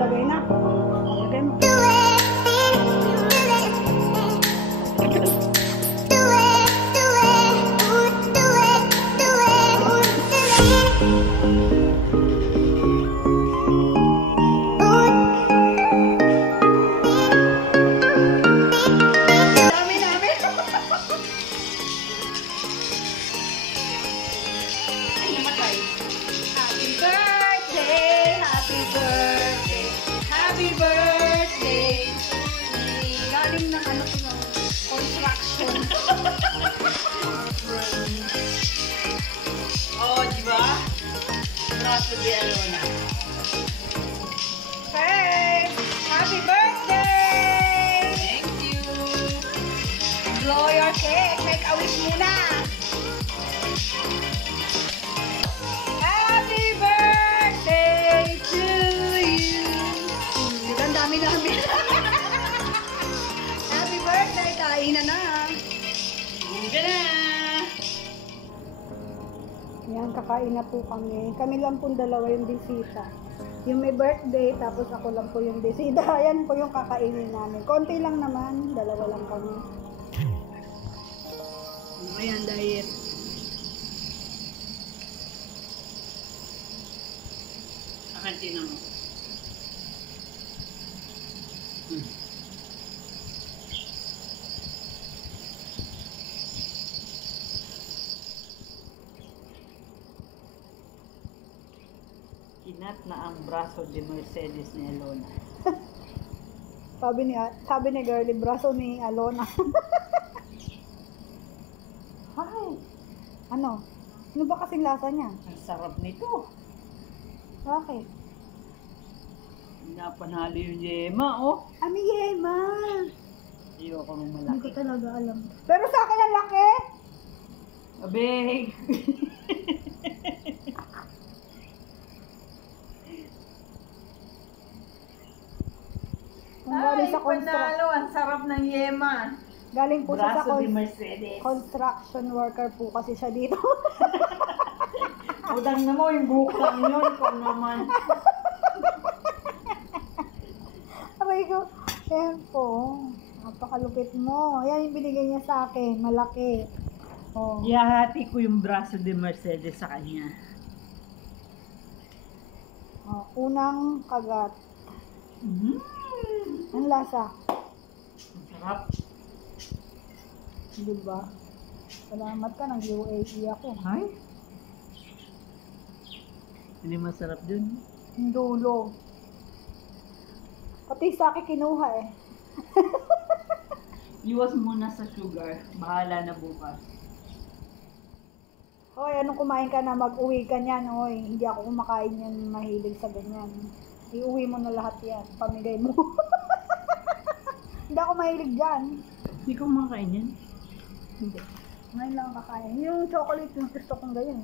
lagay na. Lagay mo. Oh, di ba? Braso de Alona. Hey! Happy birthday! Thank you. Blow your cake. Make a wish muna. Happy birthday to you. Ang dami namin. Happy birthday. Kainan na. Hanggang na. Yan, kakain na po kami. Kami lang po dalawa yung bisita. Yung may birthday, tapos ako lang po yung bisita. Yan po yung kakainin namin. Konti lang naman, dalawa lang kami. Ayan, diet. Akantina mo. Kinat na ang braso de Mercedes ni Alona. Sabi ni Girlie, braso ni Alona. Hi! Ano? Ano ba kasing lasa niya? Ang sarap nito. Bakit? Napanalo yung yema, oh. Ami Yema! Ayoko nung Hindi malaki. ko talaga alam. Pero sa akin ang laki! Abeg! Ang galing sa panalo! Ang sarap ng yema. Galing po siya sa Braso de Mercedes. construction worker po kasi siya dito. Udang na mo, yung buhok lang yun. Kung naman. Aray ko, ayan po. Napakalupit mo. Yan yung binigay niya sa akin. Malaki. Oh. Ihahati ko yung braso de Mercedes sa kanya. Oh, unang kagat. Mm. Ang lasa. Ang sarap. Diba? Salamat ka ng UAE ako. Ay? Hindi masarap dun. Yung dulo. Pati sa akin kinuha eh. Iwas muna sa sugar. Bahala na bukas. Hoy, anong kumain ka na? Mag-uwi ka niyan. Hoy, hindi ako kumakain yan, mahilig sa ganyan. Iuwi mo na lahat yan. Pamigay mo. Hindi ako mahilig dyan. Hindi ko makain yan. Hindi. Ngayon lang kakain. Yung chocolate yung gusto kong ganyan.